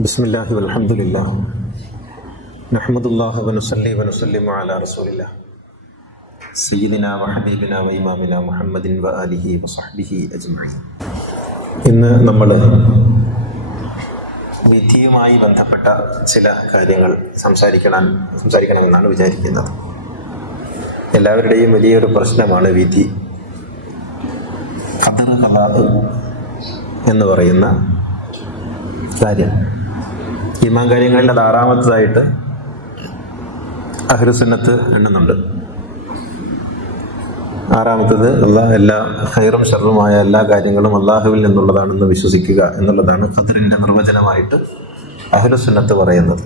ബിസ്മില്ലാഹി വൽഹംദുലില്ലാഹ് നഹ്മദുല്ലാഹി വനുസല്ലി വനുസല്ലിമു അലാ റസൂലില്ലാഹ് സയ്യിദിനാ വഹബീബിനാ വഇമാമിനാ മുഹമ്മദിൻ വആലിഹി വസഹ്ബിഹി അജ്മഈൻ. ഇന്ന് നമ്മൾ വിധിയുമായി ബന്ധപ്പെട്ട ചില കാര്യങ്ങൾ സംസാരിക്കണമെന്നാണ് വിചാരിക്കുന്നത്. എല്ലാവരുടെയും വലിയൊരു പ്രശ്നമാണ് വിധി. ഖദർ ഖലാ എന്ന് പറയുന്ന കാര്യം. ഈമാൻ കാര്യങ്ങളിൽ അത് ആറാമത്തതായിട്ട് അഹ്ലുസുന്നത്ത് എണ്ണുന്നുണ്ട്. ആറാമത്തത് എല്ലാ ഖൈറും ഷർറുമായ എല്ലാ കാര്യങ്ങളും അള്ളാഹുവിൽ നിന്നുള്ളതാണെന്ന് വിശ്വസിക്കുക എന്നുള്ളതാണ് ഖദറിന്റെ നിർവചനമായിട്ട് അഹ്ലുസുന്നത്ത് പറയുന്നത്.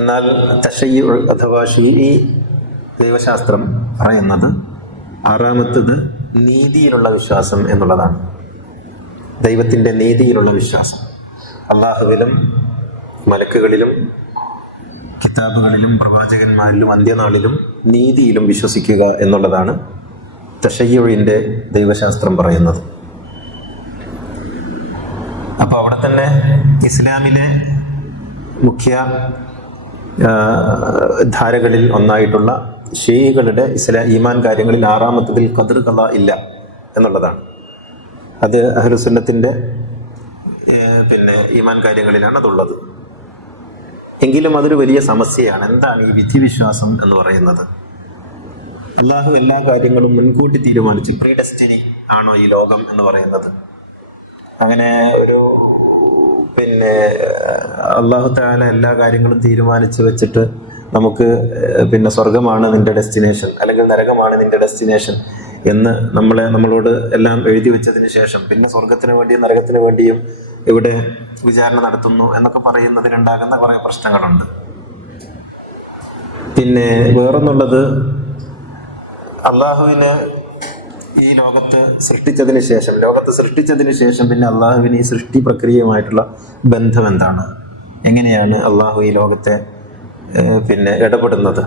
എന്നാൽ തശയ്യുഅ് അഥവാ ശീഈ ദൈവശാസ്ത്രം പറയുന്നത് ആറാമത്തത് നീതിയിലുള്ള വിശ്വാസം എന്നുള്ളതാണ്. ദൈവത്തിൻ്റെ നീതിയിലുള്ള വിശ്വാസം, അള്ളാഹുവിലും മലക്കുകളിലും കിതാബുകളിലും പ്രവാചകന്മാരിലും അന്ത്യനാളിലും നീതിയിലും വിശ്വസിക്കുക എന്നുള്ളതാണ് തശയ്യുഇന്റെ ദൈവശാസ്ത്രം പറയുന്നത്. അപ്പോൾ അവിടെ തന്നെ ഇസ്ലാമിലെ മുഖ്യ ധാരകളിൽ ഒന്നായിട്ടുള്ള ഷീഈകളുടെ ഈമാൻ കാര്യങ്ങളിൽ ആറാമത്തതിൽ ഖദർ ഖലാ ഇല്ല എന്നുള്ളതാണ്. അത് അഹ്ലുസുന്നത്തിന്റെ ഈമാൻ കാര്യങ്ങളിലാണ് അതുള്ളത്. എങ്കിലും അതൊരു വലിയ സമസ്യയാണ്. എന്താണ് ഈ വിധിവിശ്വാസം എന്ന് പറയുന്നത്? അള്ളാഹു എല്ലാ കാര്യങ്ങളും മുൻകൂട്ടി തീരുമാനിച്ചു. പ്രീ ഡെസ്റ്റിനി ആണോ ഈ ലോകം എന്ന് പറയുന്നത്? അങ്ങനെ ഒരു അള്ളാഹു തആല എല്ലാ കാര്യങ്ങളും തീരുമാനിച്ചു വെച്ചിട്ട് നമുക്ക് സ്വർഗമാണ് നിന്റെ ഡെസ്റ്റിനേഷൻ അല്ലെങ്കിൽ നരകമാണ് നിന്റെ ഡെസ്റ്റിനേഷൻ എന്ന് നമ്മളോട് എല്ലാം എഴുതി വെച്ചതിന് ശേഷം പിന്നെ സ്വർഗത്തിന് വേണ്ടിയും നരകത്തിന് വേണ്ടിയും ഇവിടെ വിചാരണ നടത്തുന്നു എന്നൊക്കെ പറയുന്നതിനുണ്ടാകുന്ന കുറെ പ്രശ്നങ്ങളുണ്ട്. പിന്നെ വേറൊന്നുള്ളത്, അള്ളാഹുവിന് ഈ ലോകത്തെ സൃഷ്ടിച്ചതിന് ശേഷം പിന്നെ അള്ളാഹുവിന് ഈ സൃഷ്ടി പ്രക്രിയയുമായിട്ടുള്ള ബന്ധം എന്താണ്? എങ്ങനെയാണ് അള്ളാഹു ഈ ലോകത്തെ ഇടപെടുന്നത്?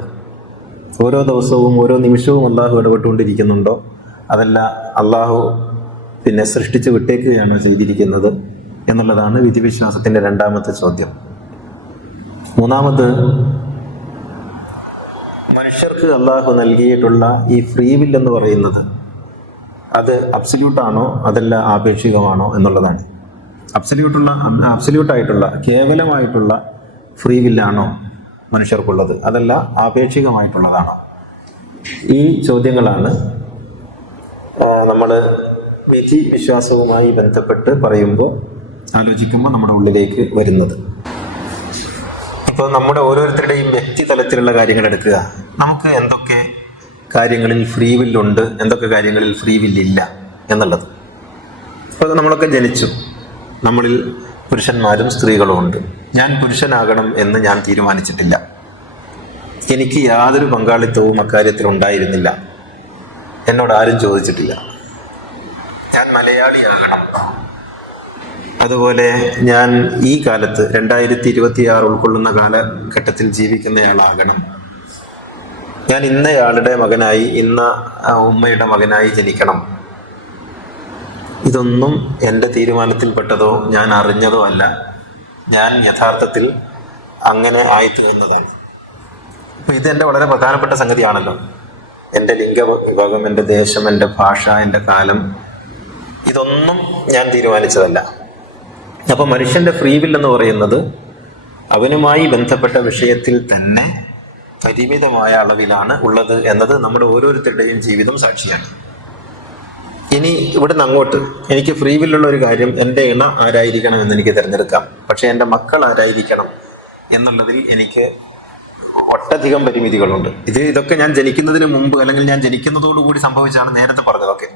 ഓരോ ദിവസവും ഓരോ നിമിഷവും അള്ളാഹു ഇടപെട്ടുകൊണ്ടിരിക്കുന്നുണ്ടോ? അതല്ല അള്ളാഹു സൃഷ്ടിച്ച് വിട്ടേക്കുകയാണോ ചെയ്തിരിക്കുന്നത് എന്നുള്ളതാണ് വിധിവിശ്വാസത്തിന്റെ രണ്ടാമത്തെ ചോദ്യം. മൂന്നാമത്, മനുഷ്യർക്ക് അള്ളാഹു നൽകിയിട്ടുള്ള ഈ ഫ്രീ വിൽ എന്ന് പറയുന്നത് അത് അബ്സല്യൂട്ടാണോ അതല്ല ആപേക്ഷികമാണോ എന്നുള്ളതാണ്. അബ്സല്യൂട്ടായിട്ടുള്ള കേവലമായിട്ടുള്ള ഫ്രീ വില്ലാണോ മനുഷ്യർക്കുള്ളത്, അതല്ല ആപേക്ഷികമായിട്ടുള്ളതാണോ? ഈ ചോദ്യങ്ങളാണ് നമ്മൾ വിധി വിശ്വാസവുമായി ബന്ധപ്പെട്ട് ആലോചിക്കുമ്പോൾ നമ്മുടെ ഉള്ളിലേക്ക് വരുന്നത്. ഇപ്പോൾ നമ്മുടെ ഓരോരുത്തരുടെയും വ്യക്തി തലത്തിലുള്ള കാര്യങ്ങൾ എടുക്കുക. നമുക്ക് എന്തൊക്കെ കാര്യങ്ങളിൽ ഫ്രീ വില്ലുണ്ട്, എന്തൊക്കെ കാര്യങ്ങളിൽ ഫ്രീ വില്ലില്ല എന്നുള്ളത്. അപ്പോൾ നമ്മളൊക്കെ ജനിച്ചു, നമ്മളിൽ പുരുഷന്മാരും സ്ത്രീകളും ഉണ്ട്. ഞാൻ പുരുഷനാകണം എന്ന് ഞാൻ തീരുമാനിച്ചിട്ടില്ല. എനിക്ക് യാതൊരു പങ്കാളിത്തവും അക്കാര്യത്തിൽ ഉണ്ടായിരുന്നില്ല. എന്നോട് ആരും ചോദിച്ചിട്ടില്ല. ഞാൻ മലയാളിയാകണം, അതുപോലെ ഞാൻ ഈ കാലത്ത് 2026 ഉൾക്കൊള്ളുന്ന കാലഘട്ടത്തിൽ ജീവിക്കുന്നയാളാകണം, ഞാൻ ഇന്നയാളുടെ മകനായി ഇന്ന ഉമ്മയുടെ മകനായി ജനിക്കണം. ഇതൊന്നും എൻ്റെ തീരുമാനത്തിൽപ്പെട്ടതോ ഞാൻ അറിഞ്ഞതോ അല്ല. ഞാൻ യഥാർത്ഥത്തിൽ അങ്ങനെ ആയിത്തീർന്നതാണ്. അപ്പോൾ ഇതെൻ്റെ വളരെ പ്രധാനപ്പെട്ട സംഗതിയാണല്ലോ. എൻ്റെ ലിംഗവിഭാഗം, എൻ്റെ ദേശം, എൻ്റെ ഭാഷ, എൻ്റെ കാലം, ഇതൊന്നും ഞാൻ തീരുമാനിച്ചതല്ല. അപ്പോൾ മനുഷ്യൻ്റെ ഫ്രീ വിൽ എന്ന് പറയുന്നത് അവനുമായി ബന്ധപ്പെട്ട വിഷയത്തിൽ തന്നെ പരിമിതമായ അളവിലാണ് ഉള്ളത് എന്നത് നമ്മുടെ ഓരോരുത്തരുടെയും ജീവിതം സാക്ഷിയാണ്. ഇനി ഇവിടുന്ന് അങ്ങോട്ട് എനിക്ക് ഫ്രീ വില്ലുള്ള ഒരു കാര്യം, എൻ്റെ ഇണ ആരായിരിക്കണം എന്ന് എനിക്ക് തിരഞ്ഞെടുക്കാം. പക്ഷെ എൻ്റെ മക്കൾ ആരായിരിക്കണം എന്നുള്ളതിൽ എനിക്ക് ഒട്ടധികം പരിമിതികളുണ്ട്. ഇതൊക്കെ ഞാൻ ജനിക്കുന്നതിന് മുമ്പ് അല്ലെങ്കിൽ ഞാൻ ജനിക്കുന്നതോടുകൂടി സംഭവിച്ചാണ് നേരത്തെ പറഞ്ഞതൊക്കെ.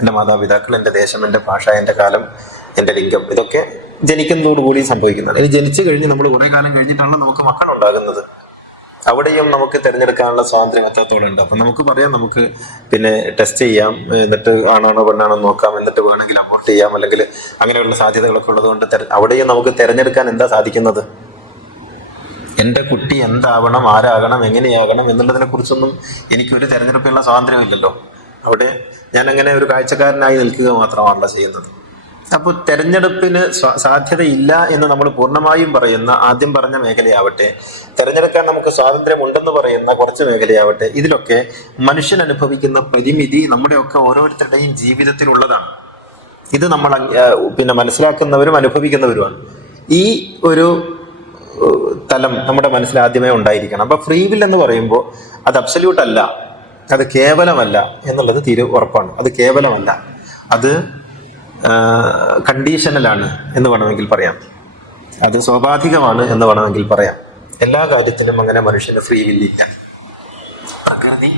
എൻ്റെ മാതാപിതാക്കൾ, എൻ്റെ ദേശം, എൻ്റെ ഭാഷ, എൻ്റെ കാലം, എൻ്റെ ലിംഗം, ഇതൊക്കെ ജനിക്കുന്നതോടുകൂടി സംഭവിക്കുന്നതാണ്. ഇനി ജനിച്ചു കഴിഞ്ഞ് നമ്മൾ കുറേ കാലം കഴിഞ്ഞിട്ടാണ് നമുക്ക് മക്കളുണ്ടാകുന്നത്. അവിടെയും നമുക്ക് തിരഞ്ഞെടുക്കാനുള്ള സ്വാതന്ത്ര്യം എത്രത്തോളം ഉണ്ട്. അപ്പം നമുക്ക് പറയാം, നമുക്ക് ടെസ്റ്റ് ചെയ്യാം, എന്നിട്ട് ആണാണോ പെണ്ണാണോ നോക്കാം, എന്നിട്ട് വേണമെങ്കിൽ അബോർട്ട് ചെയ്യാം, അല്ലെങ്കിൽ അങ്ങനെയുള്ള സാധ്യതകളൊക്കെ ഉള്ളതുകൊണ്ട് അവിടെയും നമുക്ക് തിരഞ്ഞെടുക്കാൻ എന്താ സാധിക്കുന്നത്? എൻ്റെ കുട്ടി എന്താവണം, ആരാകണം, എങ്ങനെയാകണം എന്നുള്ളതിനെ കുറിച്ചൊന്നും എനിക്കൊരു തിരഞ്ഞെടുപ്പിനുള്ള സ്വാതന്ത്ര്യമില്ലല്ലോ. അവിടെ ഞാൻ അങ്ങനെ ഒരു കാഴ്ചക്കാരനായി നിൽക്കുക മാത്രമാണല്ലോ ചെയ്യുന്നത്. അപ്പോൾ തെരഞ്ഞെടുപ്പിന് സാധ്യതയില്ല എന്ന് നമ്മൾ പൂർണ്ണമായും പറയുന്ന ആദ്യം പറഞ്ഞ മേഖലയാവട്ടെ, തെരഞ്ഞെടുക്കാൻ നമുക്ക് സ്വാതന്ത്ര്യമുണ്ടെന്ന് പറയുന്ന കുറച്ച് മേഖലയാവട്ടെ, ഇതിലൊക്കെ മനുഷ്യൻ അനുഭവിക്കുന്ന പരിമിതി നമ്മുടെയൊക്കെ ഓരോരുത്തരുടെയും ജീവിതത്തിലുള്ളതാണ്. ഇത് നമ്മൾ മനസ്സിലാക്കുന്നവരും അനുഭവിക്കുന്നവരുമാണ്. ഈ ഒരു തലം നമ്മുടെ മനസ്സിൽ ആദ്യമേ ഉണ്ടായിരിക്കണം. അപ്പൊ ഫ്രീ വിൽ എന്ന് പറയുമ്പോൾ അത് അബ്സല്യൂട്ട് അല്ല, അത് കേവലമല്ല എന്നുള്ളത് ഉറപ്പാണ്. അത് കേവലമല്ല, അത് കണ്ടീഷണലാണ് എന്ന് വേണമെങ്കിൽ പറയാം, അത് സ്വാഭാവികമാണ് എന്ന് വേണമെങ്കിൽ പറയാം. എല്ലാ കാര്യത്തിലും അങ്ങനെ മനുഷ്യന് ഫ്രീ വില്ലില്ല. പ്രകൃതി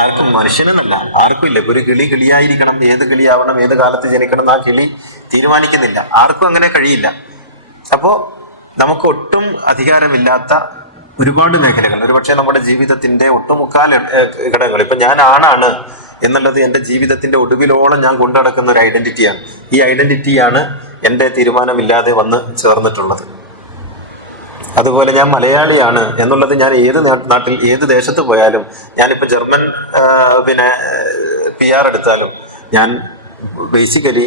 ആർക്കും, മനുഷ്യനെന്നല്ല ആർക്കും ഇല്ല. ഒരു കിളി കിളിയായിരിക്കണം, ഏത് കിളിയാവണം, ഏത് കാലത്ത് ജനിക്കണം എന്ന് ആ കിളി തീരുമാനിക്കുന്നില്ല. ആർക്കും അങ്ങനെ കഴിയില്ല. അപ്പോ നമുക്ക് ഒട്ടും അധികാരമില്ലാത്ത ഒരുപാട് മേഖലകൾ, ഒരുപക്ഷെ നമ്മുടെ ജീവിതത്തിന്റെ ഒട്ടുമുക്കാൽ ഘടകങ്ങൾ, ഇപ്പൊ ഞാൻ ആണാണ് എന്നുള്ളത് എൻ്റെ ജീവിതത്തിന്റെ ഒടുവിലോളം ഞാൻ കൊണ്ടുനടക്കുന്ന ഒരു ഐഡന്റിറ്റിയാണ്. ഈ ഐഡന്റിറ്റിയാണ് എൻ്റെ തീരുമാനമില്ലാതെ വന്ന് ചേർന്നിട്ടുള്ളത്. അതുപോലെ ഞാൻ മലയാളിയാണ് എന്നുള്ളത് ഞാൻ ഏത് നാട്ടിൽ ഏത് ദേശത്ത് പോയാലും, ഞാനിപ്പോൾ ജർമ്മൻ PR എടുത്താലും ഞാൻ ബേസിക്കലി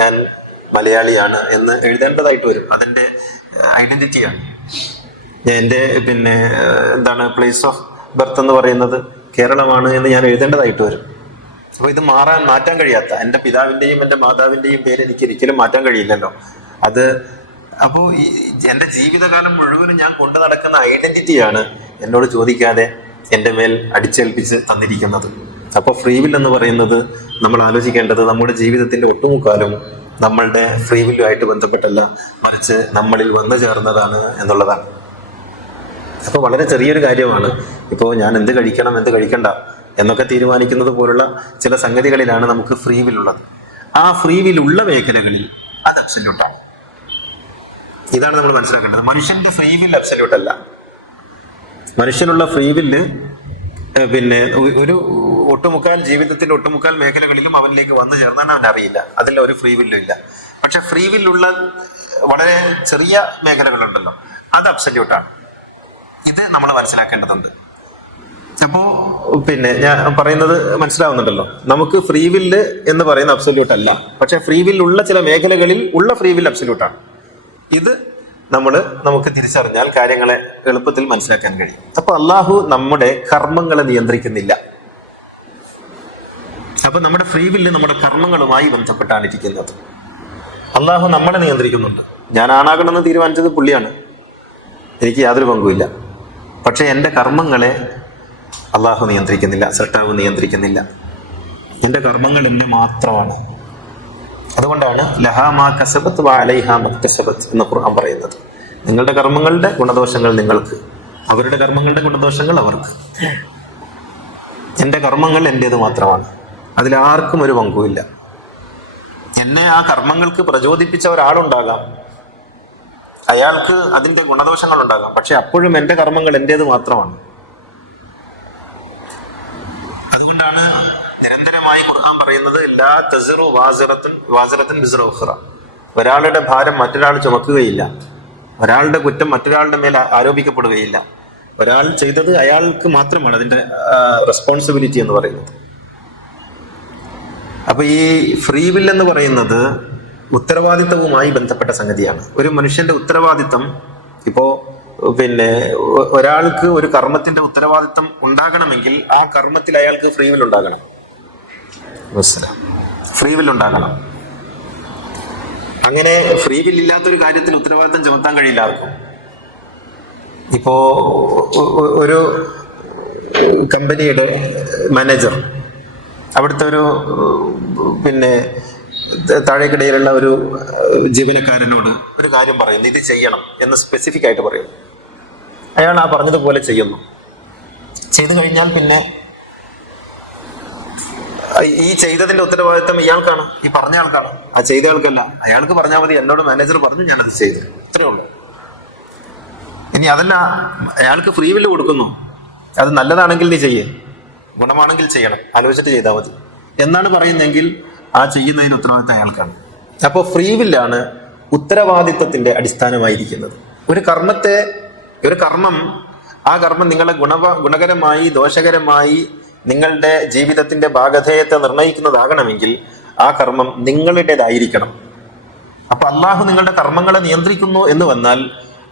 ഞാൻ മലയാളിയാണ് എന്ന് എഴുതേണ്ടതായിട്ട് വരും. അതെൻ്റെ ഐഡന്റിറ്റിയാണ്. എൻ്റെ പ്ലേസ് ഓഫ് ബർത്ത് എന്ന് പറയുന്നത് കേരളമാണ് എന്ന് ഞാൻ എഴുതേണ്ടതായിട്ട് വരും. അപ്പോൾ ഇത് മാറ്റാൻ കഴിയാത്ത, എൻ്റെ പിതാവിൻ്റെയും എൻ്റെ മാതാവിൻ്റെയും പേര് എനിക്ക് ഒരിക്കലും മാറ്റാൻ കഴിയില്ലല്ലോ. അപ്പോൾ എൻ്റെ ജീവിതകാലം മുഴുവനും ഞാൻ കൊണ്ടു നടക്കുന്ന ഐഡന്റിറ്റിയാണ് എന്നോട് ചോദിക്കാതെ എൻ്റെ മേൽ അടിച്ചേൽപ്പിച്ച് തന്നിരിക്കുന്നത്. അപ്പോൾ ഫ്രീ വിൽ എന്ന് പറയുന്നത് നമ്മൾ ആലോചിക്കേണ്ടത് നമ്മുടെ ജീവിതത്തിന്റെ ഒട്ടുമുക്കാലും നമ്മളുടെ ഫ്രീ വില്ലുമായിട്ട് ബന്ധപ്പെട്ടല്ല, മറിച്ച് നമ്മളിൽ വന്നു ചേർന്നതാണ് എന്നുള്ളതാണ്. അപ്പോൾ വളരെ ചെറിയൊരു കാര്യമാണ് ഇപ്പോൾ ഞാൻ എന്ത് കഴിക്കണം എന്ത് കഴിക്കണ്ട എന്നൊക്കെ തീരുമാനിക്കുന്നത് പോലുള്ള ചില സംഗതികളിലാണ് നമുക്ക് ഫ്രീ വിൽ ഉള്ളത്. ആ ഫ്രീ വിൽ ഉള്ള മേഖലകളിൽ അത് അബ്സല്യൂട്ടാണ്. ഇതാണ് നമ്മൾ മനസ്സിലാക്കേണ്ടത്. മനുഷ്യന്റെ ഫ്രീ വിൽ അബ്സല്യൂട്ട് അല്ല. മനുഷ്യനുള്ള ഫ്രീ വില്ല് ഒരു ഒട്ടുമുക്കാൽ ജീവിതത്തിന്റെ ഒട്ടുമുക്കാൽ മേഖലകളിലും അവനിലേക്ക് വന്നു ചേർന്നാൽ അവൻ അറിയില്ല, അതിൽ ഒരു ഫ്രീ വില്ലും ഇല്ല. പക്ഷെ ഫ്രീ വില്ലുള്ള വളരെ ചെറിയ മേഖലകളുണ്ടല്ലോ, അത് അബ്സല്യൂട്ടാണ്. ഇത് നമ്മൾ മനസ്സിലാക്കേണ്ടതുണ്ട്. അപ്പോ ഞാൻ പറയുന്നത് മനസ്സിലാവുന്നുണ്ടല്ലോ. നമുക്ക് ഫ്രീ വില്ല് എന്ന് പറയുന്ന അബ്സല്യൂട്ട് അല്ല, പക്ഷെ ഫ്രീ വില്ലുള്ള ചില മേഖലകളിൽ ഉള്ള ഫ്രീ വില്ല് അബ്സല്യൂട്ടാണ്. ഇത് നമുക്ക് തിരിച്ചറിഞ്ഞാൽ കാര്യങ്ങളെ എളുപ്പത്തിൽ മനസ്സിലാക്കാൻ കഴിയും. അപ്പൊ അള്ളാഹു നമ്മുടെ കർമ്മങ്ങളെ നിയന്ത്രിക്കുന്നില്ല. അപ്പൊ നമ്മുടെ ഫ്രീ വില്ല് നമ്മുടെ കർമ്മങ്ങളുമായി ബന്ധപ്പെട്ടാണ് ഇരിക്കുന്നത്. അള്ളാഹു നമ്മളെ നിയന്ത്രിക്കുന്നുണ്ട്. ഞാൻ ആണാകണമെന്ന് തീരുമാനിച്ചത് പുള്ളിയാണ്, എനിക്ക് യാതൊരു പങ്കുമില്ല. പക്ഷെ എൻ്റെ കർമ്മങ്ങളെ അള്ളാഹു നിയന്ത്രിക്കുന്നില്ല, സൃഷ്ടാവ് നിയന്ത്രിക്കുന്നില്ല. എൻ്റെ കർമ്മങ്ങൾ എൻ്റെ മാത്രമാണ്. അതുകൊണ്ടാണ് ലഹാ മാ കസബത് വ അലൈഹാ മുക്തസബത് എന്ന് ഖുർആൻ പറയുന്നത്. നിങ്ങളുടെ കർമ്മങ്ങളുടെ ഗുണദോഷങ്ങൾ നിങ്ങൾക്ക്, അവരുടെ കർമ്മങ്ങളുടെ ഗുണദോഷങ്ങൾ അവർക്ക്. എൻ്റെ കർമ്മങ്ങൾ എൻ്റേത് മാത്രമാണ്, അതിലാർക്കും ഒരു പങ്കുമില്ല. എന്നെ ആ കർമ്മങ്ങൾക്ക് പ്രചോദിപ്പിച്ച ഒരാളുണ്ടാകാം, അയാൾക്ക് അതിൻ്റെ ഗുണദോഷങ്ങൾ ഉണ്ടാകാം, പക്ഷെ അപ്പോഴും എൻ്റെ കർമ്മങ്ങൾ എൻ്റേത് മാത്രമാണ്. അതുകൊണ്ടാണ് നിരന്തരമായി ഖുർആൻ പറയുന്നത് ലാ തസിറു വാസിറത്തുൻ വിസ്റ ഉഖ്റ. ഒരാളുടെ ഭാരം മറ്റൊരാൾ ചുമക്കുകയില്ല, ഒരാളുടെ കുറ്റം മറ്റൊരാളുടെ മേൽ ആരോപിക്കപ്പെടുകയില്ല. ഒരാൾ ചെയ്തത് അയാൾക്ക് മാത്രമാണ് അതിന്റെ റെസ്പോൺസിബിലിറ്റി എന്ന് പറയുന്നത്. അപ്പൊ ഈ ഫ്രീ വിൽ എന്ന് പറയുന്നത് ഉത്തരവാദിത്തവുമായി ബന്ധപ്പെട്ട സംഗതിയാണ്. ഒരു മനുഷ്യന്റെ ഉത്തരവാദിത്തം, ഇപ്പോ ഒരാൾക്ക് ഒരു കർമ്മത്തിന്റെ ഉത്തരവാദിത്തം ഉണ്ടാകണമെങ്കിൽ ആ കർമ്മത്തിൽ അയാൾക്ക് ഫ്രീ വിൽ ഉണ്ടാകണം. ഫ്രീ വിൽ ഉണ്ടാകണം. അങ്ങനെ ഫ്രീ വിൽ ഇല്ലാത്തൊരു കാര്യത്തിൽ ഉത്തരവാദിത്തം ചുമത്താൻ കഴിയില്ല ആർക്കും. ഇപ്പോ ഒരു കമ്പനിയുടെ മാനേജർ അവിടുത്തെ ഒരു താഴേക്കിടയിലുള്ള ഒരു ജീവനക്കാരനോട് ഒരു കാര്യം പറയുന്നു, ഇത് ചെയ്യണം എന്ന് സ്പെസിഫിക് ആയിട്ട് പറയുന്നു. അയാൾ ആ പറഞ്ഞതുപോലെ ചെയ്യുന്നു. ചെയ്തു കഴിഞ്ഞാൽ പിന്നെ ഈ ചെയ്തതിന്റെ ഉത്തരവാദിത്തം ഇയാൾക്കാണ്, ഈ പറഞ്ഞ ആൾക്കാണ്, ആ ചെയ്ത ആൾക്കല്ല. അയാൾക്ക് പറഞ്ഞാൽ മതി, എന്നോട് മാനേജർ പറഞ്ഞു ഞാനത് ചെയ്തു, ഇത്രയേ ഉള്ളൂ. ഇനി അതല്ല, അയാൾക്ക് ഫ്രീ വില്ല് കൊടുക്കുന്നു, അത് നല്ലതാണെങ്കിൽ നീ ചെയ്യേ, ഗുണമാണെങ്കിൽ ചെയ്യണം, ആലോചിച്ചിട്ട് ചെയ്താൽ മതി എന്നാണ് പറയുന്നതെങ്കിൽ ആ ചെയ്യുന്നതിന് ഉത്തരവാദിത്തം അയാൾക്കാണ്. അപ്പോൾ ഫ്രീ വില്ലാണ് ഉത്തരവാദിത്തത്തിന്റെ അടിസ്ഥാനമായിരിക്കുന്നത്. ഒരു കർമ്മം ആ കർമ്മം നിങ്ങളെ ഗുണകരമായി ദോഷകരമായി നിങ്ങളുടെ ജീവിതത്തിന്റെ ഭാഗധേയത്തെ നിർണ്ണയിക്കുന്നതാകണമെങ്കിൽ ആ കർമ്മം നിങ്ങളുടേതായിരിക്കണം. അപ്പൊ അള്ളാഹു നിങ്ങളുടെ കർമ്മങ്ങളെ നിയന്ത്രിക്കുന്നു എന്ന് വന്നാൽ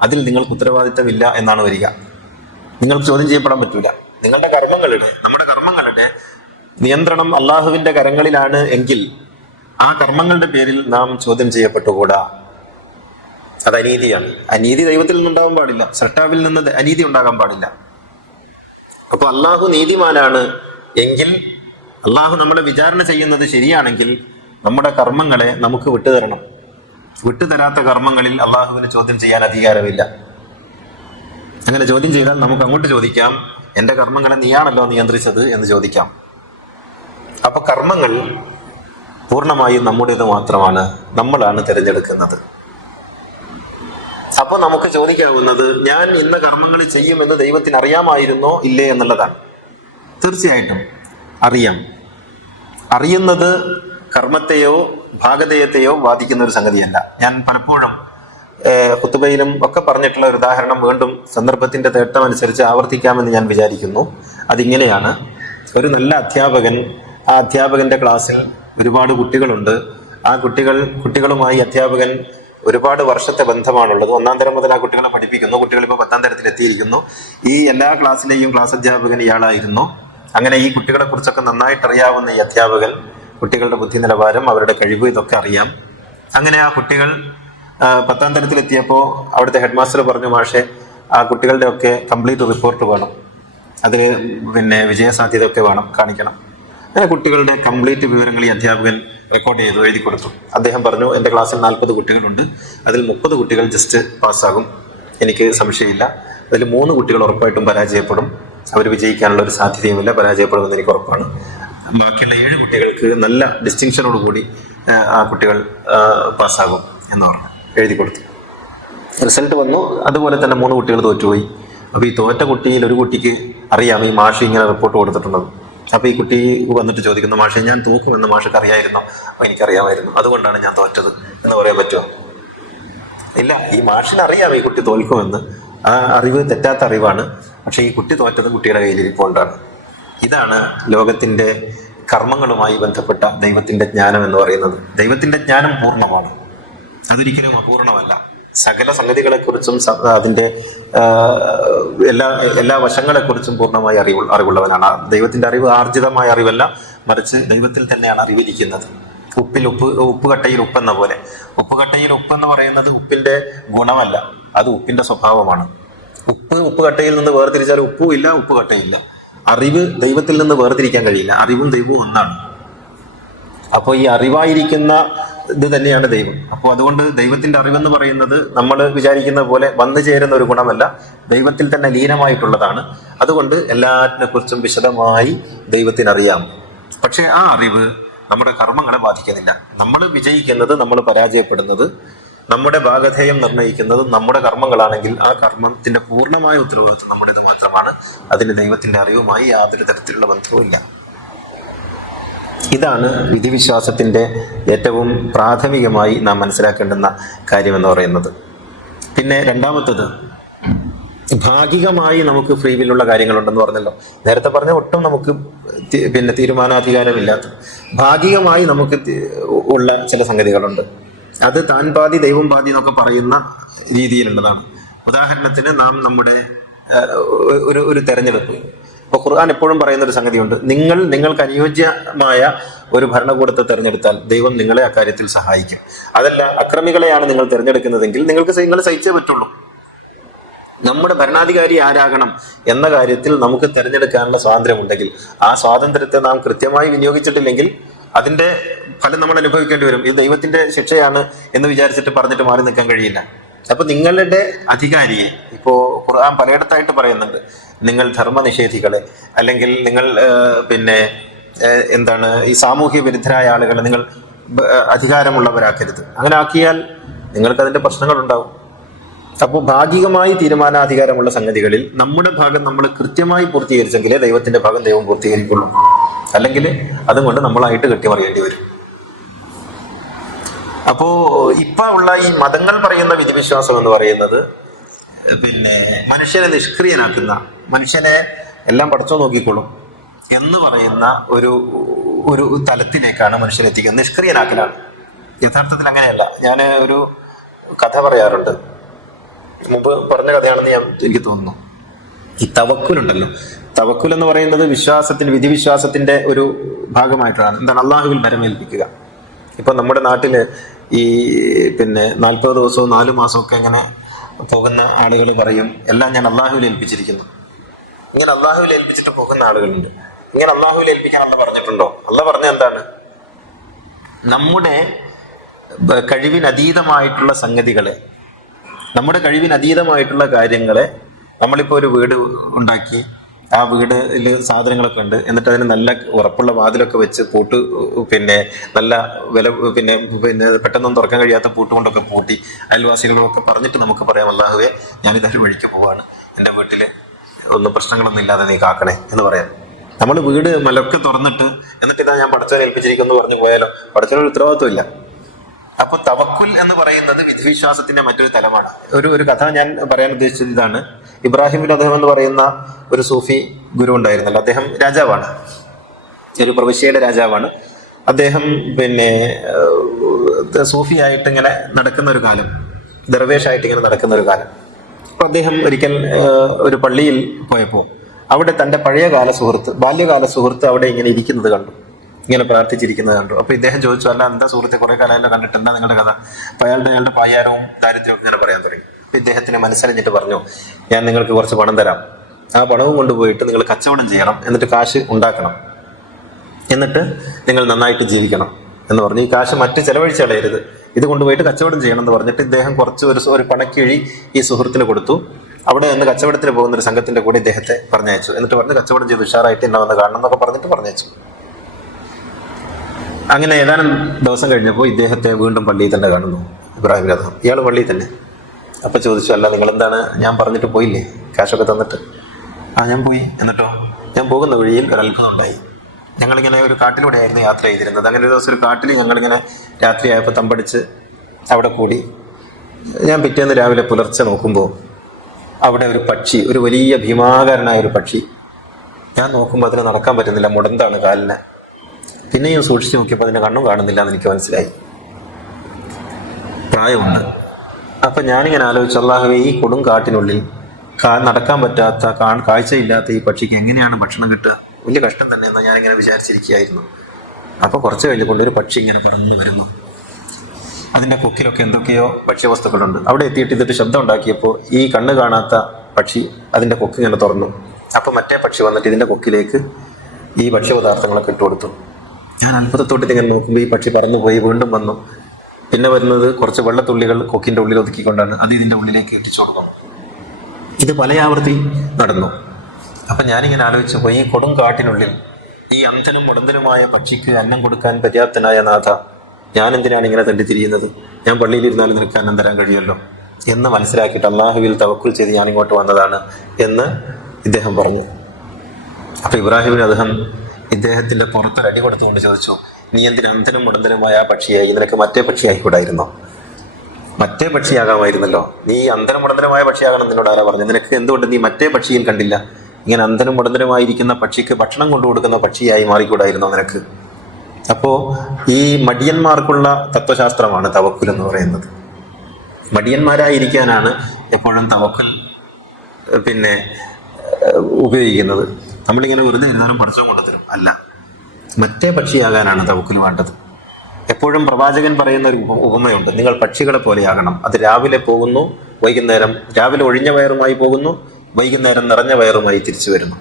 അതിൽ നിങ്ങൾക്ക് ഉത്തരവാദിത്തമില്ല എന്നാണ് വരിക. നിങ്ങൾക്ക് ചോദ്യം ചെയ്യപ്പെടാൻ പറ്റൂല. നിങ്ങളുടെ കർമ്മങ്ങളുടെ, നമ്മുടെ കർമ്മങ്ങളുടെ നിയന്ത്രണം അള്ളാഹുവിന്റെ കരങ്ങളിലാണ് എങ്കിൽ ആ കർമ്മങ്ങളുടെ പേരിൽ നാം ചോദ്യം ചെയ്യപ്പെട്ടുകൂടാ. അത് അനീതിയാണ്. അനീതി ദൈവത്തിൽ നിന്നുണ്ടാവാൻ പാടില്ല, സൃഷ്ടാവിൽ നിന്ന് അനീതി ഉണ്ടാകാൻ പാടില്ല. അപ്പൊ അള്ളാഹു നീതിമാനാണ് എങ്കിൽ, അള്ളാഹു നമ്മളെ വിചാരണ ചെയ്യുന്നത് ശരിയാണെങ്കിൽ നമ്മുടെ കർമ്മങ്ങളെ നമുക്ക് വിട്ടുതരണം. വിട്ടുതരാത്ത കർമ്മങ്ങളിൽ അള്ളാഹുവിന് ചോദ്യം ചെയ്യാൻ അധികാരമില്ല. അങ്ങനെ ചോദ്യം ചെയ്താൽ നമുക്ക് അങ്ങോട്ട് ചോദിക്കാം, എന്റെ കർമ്മങ്ങളെ നീയാണല്ലോ നിയന്ത്രിച്ചത് എന്ന് ചോദിക്കാം. അപ്പൊ കർമ്മങ്ങൾ പൂർണ്ണമായും നമ്മുടേത് മാത്രമാണ്, നമ്മളാണ് തിരഞ്ഞെടുക്കുന്നത്. അപ്പൊ നമുക്ക് ചോദിക്കാവുന്നത്, ഞാൻ ഇന്ന കർമ്മങ്ങൾ ചെയ്യുമെന്ന് ദൈവത്തിന് അറിയാമായിരുന്നോ ഇല്ലേ എന്നുള്ളതാണ്. തീർച്ചയായിട്ടും അറിയാം. അറിയുന്നത് കർമ്മത്തെയോ ഭാഗധേയത്തെയോ ബാധിക്കുന്ന ഒരു സംഗതിയല്ല. ഞാൻ പലപ്പോഴും ഖുതുബയിലും ഒക്കെ പറഞ്ഞിട്ടുള്ള ഒരു ഉദാഹരണം വീണ്ടും സന്ദർഭത്തിന്റെ തേട്ടമനുസരിച്ച് ആവർത്തിക്കാമെന്ന് ഞാൻ വിചാരിക്കുന്നു. അതിങ്ങനെയാണ്: ഒരു നല്ല അധ്യാപകൻ, ആ അധ്യാപകന്റെ ക്ലാസ്സിൽ ഒരുപാട് കുട്ടികളുണ്ട്. ആ കുട്ടികളുമായി അധ്യാപകൻ ഒരുപാട് വർഷത്തെ ബന്ധമാണുള്ളത്. 1-ാം തരം മുതൽ ആ കുട്ടികളെ പഠിപ്പിക്കുന്നു. കുട്ടികൾ ഇപ്പോൾ 10-ാം തരത്തിൽ എത്തിയിരിക്കുന്നു. ഈ എല്ലാ ക്ലാസ്സിലെയും ക്ലാസ് അധ്യാപകൻ ഇയാളായിരുന്നു. അങ്ങനെ ഈ കുട്ടികളെ കുറിച്ചൊക്കെ നന്നായിട്ട് അറിയാവുന്ന ഈ അധ്യാപകൻ കുട്ടികളുടെ ബുദ്ധി നിലവാരം, അവരുടെ കഴിവ്, ഇതൊക്കെ അറിയാം. അങ്ങനെ ആ കുട്ടികൾ 10-ാം തരത്തിലെത്തിയപ്പോൾ അവിടുത്തെ ഹെഡ് മാസ്റ്റർ പറഞ്ഞു, മാഷെ, ആ കുട്ടികളുടെ ഒക്കെ കംപ്ലീറ്റ് റിപ്പോർട്ട് വേണം, അതിന് വിജയസാധ്യത ഒക്കെ വേണം, കാണിക്കണം. അങ്ങനെ കുട്ടികളുടെ കംപ്ലീറ്റ് വിവരങ്ങൾ ഈ അധ്യാപകൻ റെക്കോർഡ് ചെയ്തു, എഴുതി കൊടുത്തു. അദ്ദേഹം പറഞ്ഞു, എൻ്റെ ക്ലാസ്സിൽ 40 കുട്ടികളുണ്ട്, അതിൽ 30 കുട്ടികൾ ജസ്റ്റ് പാസ്സാകും, എനിക്ക് സംശയമില്ല. അതിൽ 3 കുട്ടികൾ ഉറപ്പായിട്ടും പരാജയപ്പെടും, അവർ വിജയിക്കാനുള്ള ഒരു സാധ്യതയുമില്ല, പരാജയപ്പെടുമെന്ന് എനിക്ക് ഉറപ്പാണ്. ബാക്കിയുള്ള 7 കുട്ടികൾക്ക് നല്ല ഡിസ്റ്റിങ്ഷനോടുകൂടി ആ കുട്ടികൾ പാസ്സാകും എന്ന് പറഞ്ഞു, എഴുതി കൊടുത്തു. റിസൾട്ട് വന്നു. അതുപോലെ തന്നെ 3 കുട്ടികൾ തോറ്റുപോയി. അപ്പോൾ ഈ തോറ്റ കുട്ടിയിൽ ഒരു കുട്ടിക്ക് അറിയാം ഈ മാഷ് ഇങ്ങനെ റിപ്പോർട്ട് കൊടുത്തിട്ടുള്ളത്. അപ്പോൾ ഈ കുട്ടി വന്നിട്ട് ചോദിക്കുന്നു, മാഷെ, ഞാൻ തോക്കുമെന്ന് മാഷക്ക് അറിയായിരുന്നോ? അപ്പോൾ എനിക്കറിയാമായിരുന്നു, അതുകൊണ്ടാണ് ഞാൻ തോറ്റത് എന്ന് പറയാൻ പറ്റുമോ? ഇല്ല, ഈ മാഷിന് അറിയാം ഈ കുട്ടി തോൽക്കുമെന്ന്. ആ അറിവ് തെറ്റാത്ത അറിവാണ്. പക്ഷെ ഈ കുട്ടി തോറ്റത് കുട്ടിയുടെ കയ്യിലിരിപ്പുകൊണ്ടാണ്. ഇതാണ് ലോകത്തിന്റെ കർമ്മങ്ങളുമായി ബന്ധപ്പെട്ട ദൈവത്തിന്റെ ജ്ഞാനം എന്ന് പറയുന്നത്. ദൈവത്തിന്റെ ജ്ഞാനം പൂർണ്ണമാണ്, അതൊരിക്കലും അപൂർണമല്ല. സകല സംഗതികളെക്കുറിച്ചും അതിന്റെ എല്ലാ വശങ്ങളെക്കുറിച്ചും പൂർണ്ണമായി അറിവുള്ളവനാണ്. ദൈവത്തിന്റെ അറിവ് ആർജിതമായ അറിവല്ല, മറിച്ച് ദൈവത്തിൽ തന്നെയാണ് അറിവിരിക്കുന്നത്. ഉപ്പുകട്ടയിൽ ഉപ്പെന്ന പോലെ. ഉപ്പുകട്ടയിൽ ഉപ്പെന്ന് പറയുന്നത് ഉപ്പിന്റെ ഗുണമല്ല, അത് ഉപ്പിന്റെ സ്വഭാവമാണ്. ഉപ്പുകട്ടയിൽ നിന്ന് വേർതിരിച്ചാൽ ഉപ്പും ഇല്ല, ഉപ്പുകട്ടയില്ല. അറിവ് ദൈവത്തിൽ നിന്ന് വേർതിരിക്കാൻ കഴിയില്ല. അറിവും ദൈവവും ഒന്നാണ്. അപ്പോൾ ഈ അറിവായിരിക്കുന്ന ഇത് തന്നെയാണ് ദൈവം. അപ്പോൾ അതുകൊണ്ട് ദൈവത്തിന്റെ അറിവെന്ന് പറയുന്നത് നമ്മൾ വിചാരിക്കുന്ന പോലെ വന്നു ചേരുന്ന ഒരു ഗുണമല്ല, ദൈവത്തിൽ തന്നെ ലീനമായിട്ടുള്ളതാണ്. അതുകൊണ്ട് എല്ലാറ്റിനെ കുറിച്ചും വിശദമായി ദൈവത്തിനറിയാം. പക്ഷെ ആ അറിവ് നമ്മുടെ കർമ്മങ്ങളെ ബാധിക്കുന്നില്ല. നമ്മൾ വിജയിക്കുന്നത്, നമ്മൾ പരാജയപ്പെടുന്നത്, നമ്മുടെ ഭാഗധേയം നിർണ്ണയിക്കുന്നത് നമ്മുടെ കർമ്മങ്ങളാണെങ്കിൽ ആ കർമ്മത്തിന്റെ പൂർണ്ണമായ ഉത്തരവാദിത്വം നമ്മുടേത് മാത്രമാണ്. അതിന് ദൈവത്തിന്റെ അറിവുമായി യാതൊരു തരത്തിലുള്ള ബന്ധവുമില്ല. ഇതാണ് വിധിവിശ്വാസത്തിന്റെ ഏറ്റവും പ്രാഥമികമായി നാം മനസ്സിലാക്കേണ്ടുന്ന കാര്യമെന്ന് പറയുന്നത്. പിന്നെ രണ്ടാമത്തത്, ഭാഗികമായി നമുക്ക് ഫ്രീ വില്ലുള്ള കാര്യങ്ങളുണ്ടെന്ന് പറഞ്ഞല്ലോ. നേരത്തെ പറഞ്ഞ ഒട്ടും നമുക്ക് തീരുമാനാധികാരമില്ലാത്ത, ഭാഗികമായി നമുക്ക് ഉള്ള ചില സംഗതികളുണ്ട്. അത് താൻ പാതി ദൈവം പാതി എന്നൊക്കെ പറയുന്ന രീതിയിലുള്ളതാണ്. ഉദാഹരണത്തിന്, നാം നമ്മുടെ ഒരു തെരഞ്ഞെടുപ്പ്, ഇപ്പൊ ഖുർആൻ എപ്പോഴും പറയുന്ന ഒരു സംഗതിയുണ്ട്, നിങ്ങൾക്ക് അനുയോജ്യമായ ഒരു ഭരണകൂടത്തെ തെരഞ്ഞെടുത്താൽ ദൈവം നിങ്ങളെ അക്കാര്യത്തിൽ സഹായിക്കും. അതല്ല, അക്രമികളെയാണ് നിങ്ങൾ തിരഞ്ഞെടുക്കുന്നതെങ്കിൽ നിങ്ങൾ സഹിച്ചേ പറ്റുള്ളൂ. നമ്മുടെ ഭരണാധികാരി ആരാകണം എന്ന കാര്യത്തിൽ നമുക്ക് തിരഞ്ഞെടുക്കാനുള്ള സ്വാതന്ത്ര്യമുണ്ടെങ്കിൽ ആ സ്വാതന്ത്ര്യത്തെ നാം കൃത്യമായി വിനിയോഗിച്ചിട്ടില്ലെങ്കിൽ അതിന്റെ ഫലം നമ്മൾ അനുഭവിക്കേണ്ടി വരും. ഇത് ദൈവത്തിന്റെ ശിക്ഷയാണ് എന്ന് വിചാരിച്ചിട്ട് പറഞ്ഞിട്ട് മാറി നിൽക്കാൻ കഴിയില്ല. അപ്പൊ നിങ്ങളുടെ അധികാരിയെ, ഇപ്പോ ഖുർആൻ പലയിടത്തായിട്ട് പറയുന്നുണ്ട്, നിങ്ങൾ ധർമ്മനിഷേധികളെ, അല്ലെങ്കിൽ നിങ്ങൾ ഈ സാമൂഹ്യ വിരുദ്ധരായ ആളുകളെ നിങ്ങൾ അധികാരമുള്ളവരാക്കരുത്. അങ്ങനെ ആക്കിയാൽ നിങ്ങൾക്ക് അതിന്റെ പ്രശ്നങ്ങൾ ഉണ്ടാവും. അപ്പോൾ ഭാഗികമായി തീരുമാനാധികാരമുള്ള സംഗതികളിൽ നമ്മുടെ ഭാഗം നമ്മൾ കൃത്യമായി പൂർത്തീകരിച്ചെങ്കിലേ ദൈവത്തിന്റെ ഭാഗം ദൈവം പൂർത്തീകരിക്കുള്ളൂ. അല്ലെങ്കിൽ അതുകൊണ്ട് നമ്മളായിട്ട് കെട്ടിമറിയേണ്ടി വരും. അപ്പോ ഇപ്പൊ ഉള്ള ഈ മതങ്ങൾ പറയുന്ന വിധിവിശ്വാസം എന്ന് പറയുന്നത് മനുഷ്യനെ നിഷ്ക്രിയനാക്കുന്ന, മനുഷ്യനെ എല്ലാം പഠിച്ചോ നോക്കിക്കോളും എന്ന് പറയുന്ന ഒരു തലത്തിലേക്കാണ് മനുഷ്യരെത്തിക്കുന്നത്. നിഷ്ക്രിയനാക്കലാണ്. യഥാർത്ഥത്തിൽ അങ്ങനെയല്ല. ഞാൻ ഒരു കഥ പറയാറുണ്ട്, മുമ്പ് പറഞ്ഞ കഥയാണെന്ന് എനിക്ക് തോന്നുന്നു. ഈ തവക്കുലുണ്ടല്ലോ, തവക്കുൽ എന്ന് പറയുന്നത് വിധിവിശ്വാസത്തിന്റെ ഒരു ഭാഗമായിട്ടാണ്. എന്താണ്? അള്ളാഹുവിൽ ഭരമേൽപ്പിക്കുക. ഇപ്പൊ നമ്മുടെ നാട്ടില് ഈ 40 ദിവസവും 4 മാസവും ഒക്കെ ഇങ്ങനെ പോകുന്ന ആളുകൾ പറയും, എല്ലാം ഞാൻ അള്ളാഹുവിൽ ഏൽപ്പിച്ചിരിക്കുന്നു. ഇങ്ങനെ അള്ളാഹുവിൽ ഏൽപ്പിച്ചിട്ട് പോകുന്ന ആളുകളുണ്ട്. ഇങ്ങനെ അള്ളാഹുവിൽ ഏൽപ്പിക്കാൻ അള്ള പറഞ്ഞിട്ടുണ്ടോ? അള്ള പറഞ്ഞ എന്താണ്? നമ്മുടെ കഴിവിനതീതമായിട്ടുള്ള സംഗതികളെ, നമ്മുടെ കഴിവിനതീതമായിട്ടുള്ള കാര്യങ്ങളെ, നമ്മളിപ്പോൾ ഒരു വീട് ഉണ്ടാക്കി, ആ വീടിൽ സാധനങ്ങളൊക്കെ ഉണ്ട്, എന്നിട്ട് അതിന് നല്ല ഉറപ്പുള്ള വാതിലൊക്കെ വെച്ച് പൂട്ട് നല്ല വില പെട്ടെന്നൊന്നും തുറക്കാൻ കഴിയാത്ത പൂട്ട് കൊണ്ടൊക്കെ പൂട്ടി അയൽവാസികളൊക്കെ പറഞ്ഞിട്ട് നമുക്ക് പറയാം, അല്ലാഹുവേ ഞാനിതൊരു വഴിക്ക് പോവാണ്, എൻ്റെ വീട്ടിൽ ഒന്നും പ്രശ്നങ്ങളൊന്നും ഇല്ലാതെ നീ കാക്കണേ എന്ന് പറയാം. നമ്മൾ വീട് മലൊക്കെ തുറന്നിട്ട് എന്നിട്ട് ഇതാ ഞാൻ പടച്ചവനെ ഏൽപ്പിച്ചിരിക്കുന്നു പറഞ്ഞു പോയാലോ? പടച്ചവനൊരു ഉത്തരവാദിത്വം ഇല്ല. അപ്പൊ തവക്കുൽ എന്ന് പറയുന്നത് വിധിവിശ്വാസത്തിന്റെ മറ്റൊരു തലമാണ്. ഒരു കഥ ഞാൻ പറയാൻ ഉദ്ദേശിച്ചത് ഇതാണ്. ഇബ്രാഹിം ബിൻ അദ്ഹം എന്ന് പറയുന്ന ഒരു സൂഫി ഗുരു ഉണ്ടായിരുന്നല്ലോ. അദ്ദേഹം രാജാവാണ്, ഒരു പ്രവിശ്യയുടെ രാജാവാണ്. അദ്ദേഹം സൂഫിയായിട്ട് ഇങ്ങനെ നടക്കുന്ന ഒരു കാലം, ദർവേഷായിട്ട് ഇങ്ങനെ നടക്കുന്ന ഒരു കാലം. അപ്പൊ അദ്ദേഹം ഒരിക്കൽ ഒരു പള്ളിയിൽ പോയപ്പോൾ അവിടെ തന്റെ ബാല്യകാല സുഹൃത്ത് അവിടെ ഇങ്ങനെ ഇരിക്കുന്നത് കണ്ടു, ഇങ്ങനെ പ്രാർത്ഥിച്ചിരിക്കുന്നത് കണ്ടു. അപ്പൊ ഇദ്ദേഹം ചോദിച്ചു, അല്ല എന്താ സുഹൃത്തെ, കുറെ കാലം കണ്ടിട്ട് എന്താ നിങ്ങളുടെ കഥ? അപ്പൊ അയാളുടെ പായാരവും ദാരിദ്ര്യവും ഇങ്ങനെ പറയാൻ തുടങ്ങി. അപ്പൊ ഇദ്ദേഹത്തിന് മനസ്സറിഞ്ഞിട്ട് പറഞ്ഞു, ഞാൻ നിങ്ങൾക്ക് കുറച്ച് പണം തരാം, ആ പണവും കൊണ്ടുപോയിട്ട് നിങ്ങൾ കച്ചവടം ചെയ്യണം, എന്നിട്ട് കാശ് ഉണ്ടാക്കണം, എന്നിട്ട് നിങ്ങൾ നന്നായിട്ട് ജീവിക്കണം എന്ന് പറഞ്ഞു. ഈ കാശ് മറ്റ് ചെലവഴിച്ച് കളയരുത്, ഇത് കൊണ്ടുപോയിട്ട് കച്ചവടം ചെയ്യണം എന്ന് പറഞ്ഞിട്ട് ഇദ്ദേഹം കുറച്ച് ഒരു പണക്കിഴി ഈ സുഹൃത്തിന് കൊടുത്തു. അവിടെ നിന്ന് കച്ചവടത്തിന് പോകുന്ന ഒരു സംഘത്തിന്റെ കൂടെ ഇദ്ദേഹത്തെ പറഞ്ഞയച്ചു. എന്നിട്ട് പറഞ്ഞ് കച്ചവടം ചെയ്ത് ഉഷാറായിട്ട് എന്നെ വന്ന് കാണണം എന്നൊക്കെ പറഞ്ഞിട്ട് പറഞ്ഞയച്ചു. അങ്ങനെ ഏതാനും ദിവസം കഴിഞ്ഞപ്പോൾ ഇദ്ദേഹത്തെ വീണ്ടും പള്ളിയിൽ തന്നെ കാണുന്നു ഇബ്രാഹിം ബിൻ അദ്ഹം. ഇയാൾ പള്ളിയിൽ തന്നെ. അപ്പൊ ചോദിച്ചു, അല്ല നിങ്ങൾ എന്താണ്, ഞാൻ പറഞ്ഞിട്ട് പോയില്ലേ കാശൊക്കെ തന്നിട്ട്? ഞാൻ പോയി. എന്നിട്ടോ? ഞാൻ പോകുന്ന വഴിയിൽ ഒരു അത്ഭുതം ഉണ്ടായി. ഞങ്ങളിങ്ങനെ ഒരു കാട്ടിലൂടെയായിരുന്നു യാത്ര ചെയ്തിരുന്നത്. അങ്ങനെ ഒരു ദിവസം ഒരു കാട്ടിൽ ഞങ്ങളിങ്ങനെ രാത്രിയായപ്പോൾ തമ്പടിച്ച് അവിടെ കൂടി. ഞാൻ പിറ്റേന്ന് രാവിലെ പുലർച്ചെ നോക്കുമ്പോൾ അവിടെ ഒരു പക്ഷി, ഒരു വലിയ ഭീമാകാരനായ ഒരു പക്ഷി. ഞാൻ നോക്കുമ്പോൾ അതിന് നടക്കാൻ പറ്റുന്നില്ല, മുടന്താണ് കാലിന്. പിന്നെയും സൂക്ഷിച്ചു നോക്കിയപ്പോൾ അതിന്റെ കണ്ണും കാണുന്നില്ല എന്ന് എനിക്ക് മനസ്സിലായി. പ്രായമുണ്ട്. അപ്പൊ ഞാനിങ്ങനെ ആലോചിച്ചു, അല്ലാഹുവേ ഈ കൊടും കാട്ടിനുള്ളിൽ നടക്കാൻ പറ്റാത്ത കാഴ്ചയില്ലാത്ത ഈ പക്ഷിക്ക് എങ്ങനെയാണ് ഭക്ഷണം കിട്ടുക? വലിയ കഷ്ടം തന്നെ എന്ന് ഞാനിങ്ങനെ വിചാരിച്ചിരിക്കുകയായിരുന്നു. അപ്പൊ കുറച്ച് കഴിഞ്ഞുകൊണ്ട് ഒരു പക്ഷി ഇങ്ങനെ പറന്നു വരുന്നു. അതിന്റെ കൊക്കിലൊക്കെ എന്തൊക്കെയോ ഭക്ഷ്യവസ്തുക്കളുണ്ട്. അവിടെ എത്തിയിട്ട് ഇതിട്ട് ശബ്ദം ഉണ്ടാക്കിയപ്പോൾ ഈ കണ്ണ് കാണാത്ത പക്ഷി അതിന്റെ കൊക്ക് ഇങ്ങനെ തുറന്നു. അപ്പൊ മറ്റേ പക്ഷി വന്നിട്ട് ഇതിന്റെ കൊക്കിലേക്ക് ഈ ഭക്ഷ്യപദാർത്ഥങ്ങളൊക്കെ ഇട്ട് കൊടുത്തു. ഞാൻ അത്ഭുതത്തോട്ടിട്ട് ഇങ്ങനെ നോക്കുമ്പോൾ ഈ പക്ഷി പറന്നുപോയി വീണ്ടും വന്നു. പിന്നെ വരുന്നത് കുറച്ച് വെള്ളത്തുള്ളികൾ കൊക്കിന്റെ ഉള്ളിൽ ഒതുക്കിക്കൊണ്ടാണ് അത് ഇതിന്റെ ഉള്ളിലേക്ക് എത്തിച്ചു കൊടുക്കണം. ഇത് പലയാവർത്തി നടന്നു. അപ്പൊ ഞാനിങ്ങനെ ആലോചിച്ചപ്പോൾ ഈ കൊടും കാട്ടിനുള്ളിൽ ഈ അന്ധനും മുടന്തനുമായ പക്ഷിക്ക് അന്നം കൊടുക്കാൻ പര്യാപ്തനായ നാഥ, ഞാൻ എന്തിനാണ് ഇങ്ങനെ തണ്ടിത്തിരിയുന്നത്? ഞാൻ പള്ളിയിലിരുന്നാലും നിനക്ക് അന്നം തരാൻ കഴിയുമല്ലോ എന്ന് മനസ്സിലാക്കിയിട്ട് അള്ളാഹുവിൽ തവക്കുൽ ചെയ്ത് ഞാൻ ഇങ്ങോട്ട് വന്നതാണ് എന്ന് ഇദ്ദേഹം പറഞ്ഞു. അപ്പൊ ഇബ്രാഹിം ബിൻ അദ്ഹം ഇദ്ദേഹത്തിന്റെ പുറത്തൊരടി കൊടുത്തുകൊണ്ട് ചോദിച്ചു, നീ എന്തിന് അന്ധനും മുടന്തനുമായ ആ പക്ഷിയായി? നിനക്ക് മറ്റേ പക്ഷിയായിക്കൂടായിരുന്നോ? മറ്റേ പക്ഷിയാകാമായിരുന്നല്ലോ. നീ അന്ധനും മുടന്തനുമായ പക്ഷിയാകണം നിന്നോട് ആരാ പറഞ്ഞു? നിനക്ക് എന്തുകൊണ്ട് നീ മറ്റേ പക്ഷിയിൽ കണ്ടില്ല? ഇങ്ങനെ അന്ധനും മുടന്തനുമായിരിക്കുന്ന പക്ഷിക്ക് ഭക്ഷണം കൊണ്ടു കൊടുക്കുന്ന പക്ഷിയായി മാറിക്കൂടായിരുന്നോ നിനക്ക്? അപ്പോ ഈ മടിയന്മാർക്കുള്ള തത്വശാസ്ത്രമാണ് തവക്കുൽ എന്ന് പറയുന്നത്. മടിയന്മാരായിരിക്കാനാണ് എപ്പോഴും തവക്കുൽ ഉപയോഗിക്കുന്നത്. നമ്മളിങ്ങനെ വെറുതെ ഇരുന്നാലും പഠിച്ചോ കൊണ്ടുതരും അല്ല, മറ്റേ പക്ഷിയാകാനാണ് തവക്കുൽ വേണ്ടത്. എപ്പോഴും പ്രവാചകൻ പറയുന്ന ഒരു ഉപമയുണ്ട്, നിങ്ങൾ പക്ഷികളെ പോലെയാകണം. അത് രാവിലെ പോകുന്നു, രാവിലെ ഒഴിഞ്ഞ വയറുമായി പോകുന്നു, വൈകുന്നേരം നിറഞ്ഞ വയറുമായി തിരിച്ചു വരുന്നു.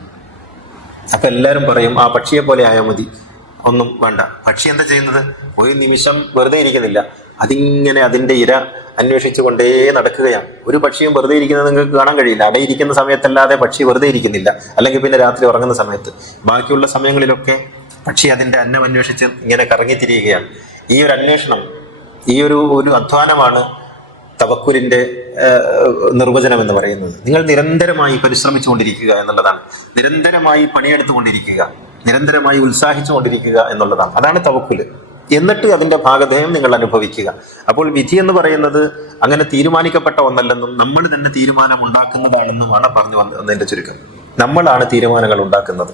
അപ്പൊ എല്ലാവരും പറയും ആ പക്ഷിയെ പോലെ ആയാൽ മതി. ഒന്നും വേണ്ട. പക്ഷി എന്താ ചെയ്യുന്നത്? ഒരു നിമിഷം വെറുതെ ഇരിക്കുന്നില്ല, അതിങ്ങനെ അതിന്റെ ഇര അന്വേഷിച്ചു കൊണ്ടേ നടക്കുകയാണ്. ഒരു പക്ഷിയും വെറുതെ ഇരിക്കുന്നത് നിങ്ങൾക്ക് കാണാൻ കഴിയില്ല. അടയിരിക്കുന്ന സമയത്തല്ലാതെ പക്ഷി വെറുതെ ഇരിക്കുന്നില്ല, അല്ലെങ്കിൽ പിന്നെ രാത്രി ഉറങ്ങുന്ന സമയത്ത്. ബാക്കിയുള്ള സമയങ്ങളിലൊക്കെ പക്ഷി അതിന്റെ അന്നം അന്വേഷിച്ച് ഇങ്ങനെ കറങ്ങിത്തിരിയുകയാണ്. ഈ ഒരു അന്വേഷണം, ഈ ഒരു അധ്വാനമാണ് തവക്കുലിന്റെ നിർവചനം എന്ന് പറയുന്നത്. നിങ്ങൾ നിരന്തരമായി പരിശ്രമിച്ചുകൊണ്ടിരിക്കുക എന്നുള്ളതാണ്. നിരന്തരമായി പണിയെടുത്തുകൊണ്ടിരിക്കുക, നിരന്തരമായി ഉത്സാഹിച്ചുകൊണ്ടിരിക്കുക എന്നുള്ളതാണ്. അതാണ് തവക്കുല്. എന്നിട്ട് അതിന്റെ ഭാഗധേയം നിങ്ങൾ അനുഭവിക്കുക. അപ്പോൾ വിധി എന്ന് പറയുന്നത് അങ്ങനെ തീരുമാനിക്കപ്പെട്ട ഒന്നല്ലെന്നും നമ്മൾ തന്നെ തീരുമാനം ഉണ്ടാക്കുന്നതാണെന്നുമാണ് പറഞ്ഞു വന്നതിന്റെ ചുരുക്കം. നമ്മളാണ് തീരുമാനങ്ങൾ ഉണ്ടാക്കുന്നത്.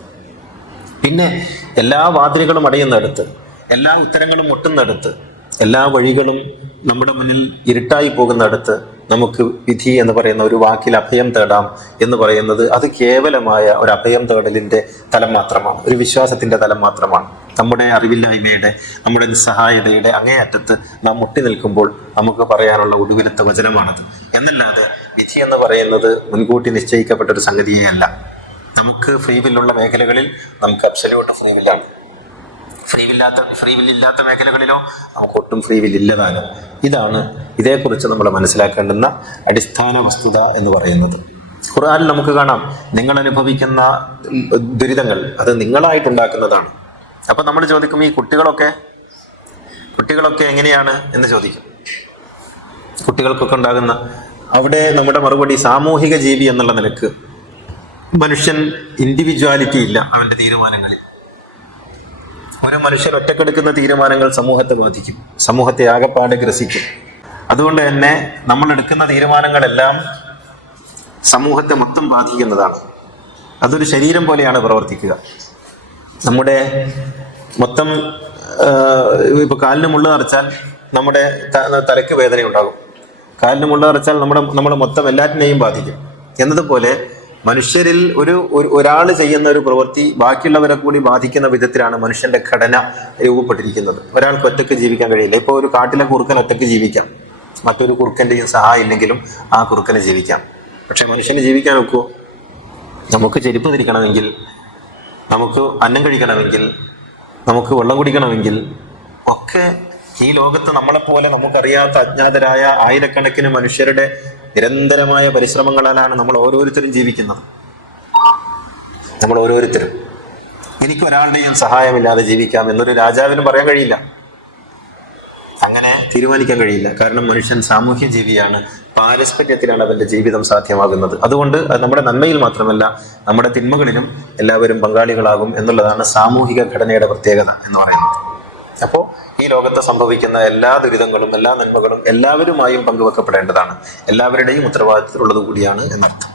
പിന്നെ എല്ലാ വാതിലുകളും അടയുന്നിടത്ത്, എല്ലാ ഉത്തരങ്ങളും മുട്ടുന്നിടത്ത്, എല്ലാ വഴികളും നമ്മുടെ മുന്നിൽ ഇരുട്ടായി പോകുന്നിടത്ത് നമുക്ക് വിധി എന്ന് പറയുന്ന ഒരു വാക്കിൽ അഭയം തേടാം എന്ന് പറയുന്നത് അത് കേവലമായ ഒരു അഭയം തേടലിന്റെ തലം മാത്രമാണ്, ഒരു വിശ്വാസത്തിന്റെ തലം മാത്രമാണ്. നമ്മുടെ അറിവില്ലായ്മയുടെ, നമ്മുടെ നിസ്സഹായതയുടെ അങ്ങേയറ്റത്ത് നാം മുട്ടി നിൽക്കുമ്പോൾ നമുക്ക് പറയാനുള്ള ഒടുവിലത്തെ വചനമാണത്. എന്നല്ലാതെ വിധി എന്ന് പറയുന്നത് മുൻകൂട്ടി നിശ്ചയിക്കപ്പെട്ട ഒരു സംഗതിയേ അല്ല. നമുക്ക് ഫ്രീ വില്ലുള്ള മേഖലകളിൽ നമുക്ക് അബ്സല്യൂട്ട് ഫ്രീ വില്ലാണ്. ഫ്രീ വില്ലില്ലാത്ത മേഖലകളിലോ നമുക്ക് ഒട്ടും ഫ്രീ വില്ലില്ലതാനും. ഇതേക്കുറിച്ച് നമ്മൾ മനസ്സിലാക്കേണ്ടുന്ന അടിസ്ഥാന വസ്തുത എന്ന് പറയുന്നത്. ഖുർആനിൽ നമുക്ക് കാണാം, നിങ്ങൾ അനുഭവിക്കുന്ന ദുരിതങ്ങൾ അത് നിങ്ങളായിട്ടുണ്ടാക്കുന്നതാണ്. അപ്പൊ നമ്മൾ ചോദിക്കും, ഈ കുട്ടികളൊക്കെ എങ്ങനെയാണ് എന്ന് ചോദിക്കും. കുട്ടികൾക്കൊക്കെ ഉണ്ടാകുന്ന അവിടെ നമ്മുടെ മറുപടി സാമൂഹിക ജീവി എന്നുള്ള നിലക്ക് മനുഷ്യൻ ഇൻഡിവിജ്വാലിറ്റി ഇല്ല അവന്റെ തീരുമാനങ്ങളിൽ. ഒരു മനുഷ്യൻ ഒറ്റക്കെടുക്കുന്ന തീരുമാനങ്ങൾ സമൂഹത്തെ ബാധിക്കും, സമൂഹത്തെ ആകെപ്പാടെ ഗ്രസിക്കും. അതുകൊണ്ട് തന്നെ നമ്മൾ എടുക്കുന്ന തീരുമാനങ്ങളെല്ലാം സമൂഹത്തെ മൊത്തം ബാധിക്കുന്നതാണ്. അതൊരു ശരീരം പോലെയാണ് പ്രവർത്തിക്കുക. നമ്മുടെ മൊത്തം ഇപ്പൊ കാലിന് മുള്ളു നിറച്ചാൽ നമ്മുടെ തലയ്ക്ക് വേദന ഉണ്ടാകും. കാലിന് മുള്ളു നിറച്ചാൽ നമ്മുടെ മൊത്തം എല്ലാറ്റിനെയും ബാധിക്കും. എന്നതുപോലെ മനുഷ്യരിൽ ഒരാൾ ചെയ്യുന്ന ഒരു പ്രവൃത്തി ബാക്കിയുള്ളവരെ കൂടി ബാധിക്കുന്ന വിധത്തിലാണ് മനുഷ്യന്റെ ഘടന രൂപപ്പെട്ടിരിക്കുന്നത്. ഒരാൾക്ക് ഒറ്റയ്ക്ക് ജീവിക്കാൻ കഴിയില്ല. ഇപ്പോൾ ഒരു കാട്ടിലെ കുറുക്കൻ ഒറ്റയ്ക്ക് ജീവിക്കാം, മറ്റൊരു കുറുക്കന്റെയും സഹായം ഇല്ലെങ്കിലും ആ കുറുക്കന് ജീവിക്കാം. പക്ഷെ മനുഷ്യന് ജീവിക്കാൻ ഒക്കുമോ? നമുക്ക് ചെരുപ്പ് ധരിക്കണമെങ്കിൽ, നമുക്ക് അന്നം കഴിക്കണമെങ്കിൽ, നമുക്ക് വെള്ളം കുടിക്കണമെങ്കിൽ ഒക്കെ ഈ ലോകത്ത് നമ്മളെപ്പോലെ നമുക്കറിയാത്ത അജ്ഞാതരായ ആയിരക്കണക്കിന് മനുഷ്യരുടെ നിരന്തരമായ പരിശ്രമങ്ങളാലാണ് നമ്മൾ ഓരോരുത്തരും ജീവിക്കുന്നത്. നമ്മൾ ഓരോരുത്തരും എനിക്കൊരാളുടെയും സഹായമില്ലാതെ ജീവിക്കാം എന്നൊരു രാജാവിനും പറയാൻ കഴിയില്ല, അങ്ങനെ തീരുമാനിക്കാൻ കഴിയില്ല. കാരണം മനുഷ്യൻ സാമൂഹ്യ ജീവിയാണ്, പാരസ്പര്യത്തിലാണ് അവന്റെ ജീവിതം സാധ്യമാകുന്നത്. അതുകൊണ്ട് നമ്മുടെ നന്മയിൽ മാത്രമല്ല നമ്മുടെ തിന്മകളിലും എല്ലാവരും പങ്കാളികളാകും എന്നുള്ളതാണ് സാമൂഹിക ഘടനയുടെ പ്രത്യേകത എന്ന് പറയുന്നത്. അപ്പോൾ ഈ ലോകത്ത് സംഭവിക്കുന്ന എല്ലാ ദുരിതങ്ങളും എല്ലാ നന്മകളും എല്ലാവരുമായും പങ്കുവെക്കപ്പെടേണ്ടതാണ്, എല്ലാവരുടെയും ഉത്തരവാദിത്തത്തിലുള്ളത് കൂടിയാണ് എന്നർത്ഥം.